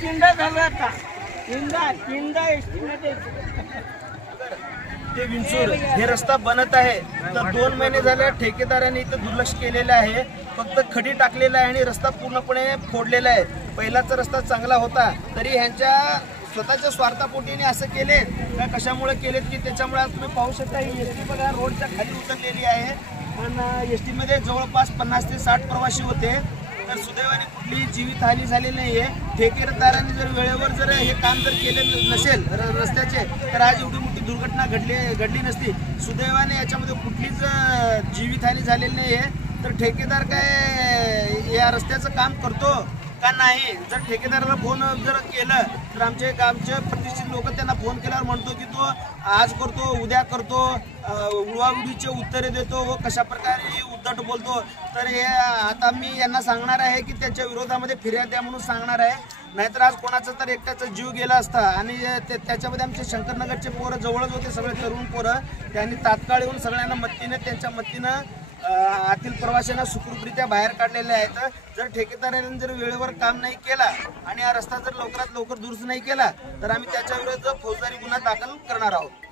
चिंदा झाला आता चिंदा एसटीमध्ये ते विंचूर हे रस्ता बनत आहे तर 2 महिने झाले ठेकेदारांनी इथं दुर्लक्ष केलेलं आहे. फक्त खडी टाकलेला आहे आणि रस्ता पूर्णपणे फोडलेला आहे. पहिलाचा रस्ता चांगला होता तरी ह्यांच्या स्वतःच्या स्वार्थापोटीने असं केले का कशामुळे केलेत की त्याच्यामुळे आज तुम्ही पाहू शकता ही एसटी बघा रोडच्या खाली उतरलेली आहे आणि एसटीमध्ये जवळपास 50 ते 60 प्रवासी होते. तर सुदैवाने कुठलीही जीवितहानी झालेली नाही आहे. ठेकेदारांनी जर वेळेवर जर हे काम जर केले नसेल रस्त्याचे तर आज एवढी मोठी दुर्घटना घडली नसती. सुदैवाने याच्यामध्ये कुठलीच जीवितहानी झालेली नाही आहे. तर ठेकेदार काय या रस्त्याचं काम करतो का नाही. जर ठेकेदाराला फोन जर केलं तर आमचे प्रतिष्ठित लोक त्यांना फोन केल्यावर म्हणतो की तो आज करतो उद्या करतो उडवाउडीचे उत्तरे देतो व कशा प्रकारे उद्धट बोलतो. तर हे आता मी यांना सांगणार आहे की त्याच्या विरोधामध्ये फिर्याद द्या म्हणून सांगणार आहे. नाहीतर आज कोणाचा तर एकट्याचा जीव गेला असता. आणि त्याच्यामध्ये आमचे शंकरनगरचे पोरं जवळच होते सगळे तरुण पोरं. त्यांनी तात्काळ येऊन सगळ्यांना मदतीने त्यांच्या मदतीनं आतील प्रवाशांना सुखरूपरित्या बाहेर काढलेले आहेत. जर ठेकेदाराने जर वेळेवर काम नाही केला आणि हा रस्ता जर लवकरात लवकर दुरुस्त नाही केला तर आम्ही त्याच्या विरुद्ध फौजदारी गुन्हा दाखल करणार आहोत.